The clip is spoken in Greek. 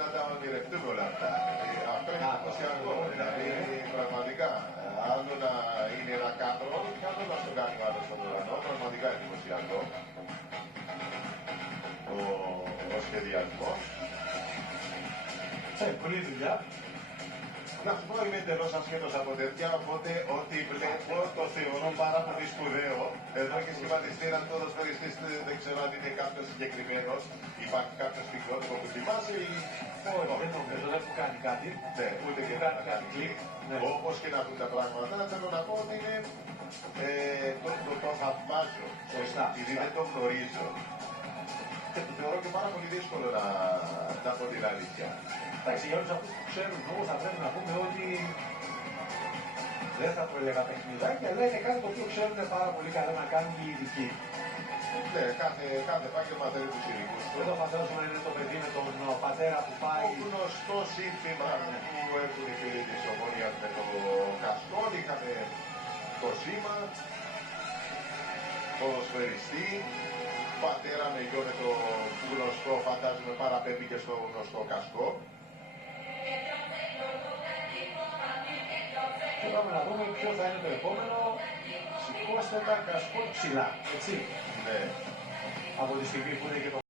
να τα ονειρευτούμε όλα αυτά. Αυτό είναι εντυπωσιακό, δηλαδή πραγματικά. Άλλο να είναι ένα κάδρο, και άλλο να στο κάνει ο άλλος στον ουρανό, πραγματικά εντυπωσιακό. Ο σχεδιασμός. Πολλή δουλειά. Να σου πω, είμαι εντελώς ασχέτως από τέτοια, οπότε ό,τι βλέπω το θεωρώ πάρα πολύ σπουδαίο. Εδώ έχει σχηματιστεί ένας ποδοσφαιριστής, δεν ξέρω αν είναι κάποιος συγκεκριμένος, υπάρχει κάποιος πικρότυπο που θυμάσαι ή... Όχι, δεν νομίζω, δεν έχω κάνει κάτι. Ναι, ούτε και να κάνει κλικ. Όπως και να πούν τα πράγματα, θέλω να πω ότι είναι... το θαυμάζω. Σωστά. Επειδή δεν το γνωρίζω. Και το θεωρώ και πάρα πολύ δύσκολο να πω την αλήθεια. Εντάξει, για όλους αυτούς που ξέρουν όμως θα πρέπει να πούμε ότι δεν θα το έλεγα παιχνιδάκι, αλλά είναι κάτι το οποίο ξέρουν πάρα πολύ καλά να κάνουν οι ειδικοί. Ναι, κάθε επάγγελμα θέλει τους ειδικούς. Εδώ φαντάζομαι είναι το παιδί με τον πατέρα που πάει. Το γνωστό σύνθημα που έχουν οι φίλοι της Ομόνοιας με το κασκόλ, είχαμε το σήμα, ποδοσφαιριστή, πατέρα με γιο με το γνωστό, φαντάζομαι παραπέμπει και στο γνωστό κασκό. Και πάμε να δούμε ποιο θα είναι το επόμενο. Σηκώστε τα κασκόλ ψηλά, έτσι. Ναι. Από τη στιγμή που είναι και το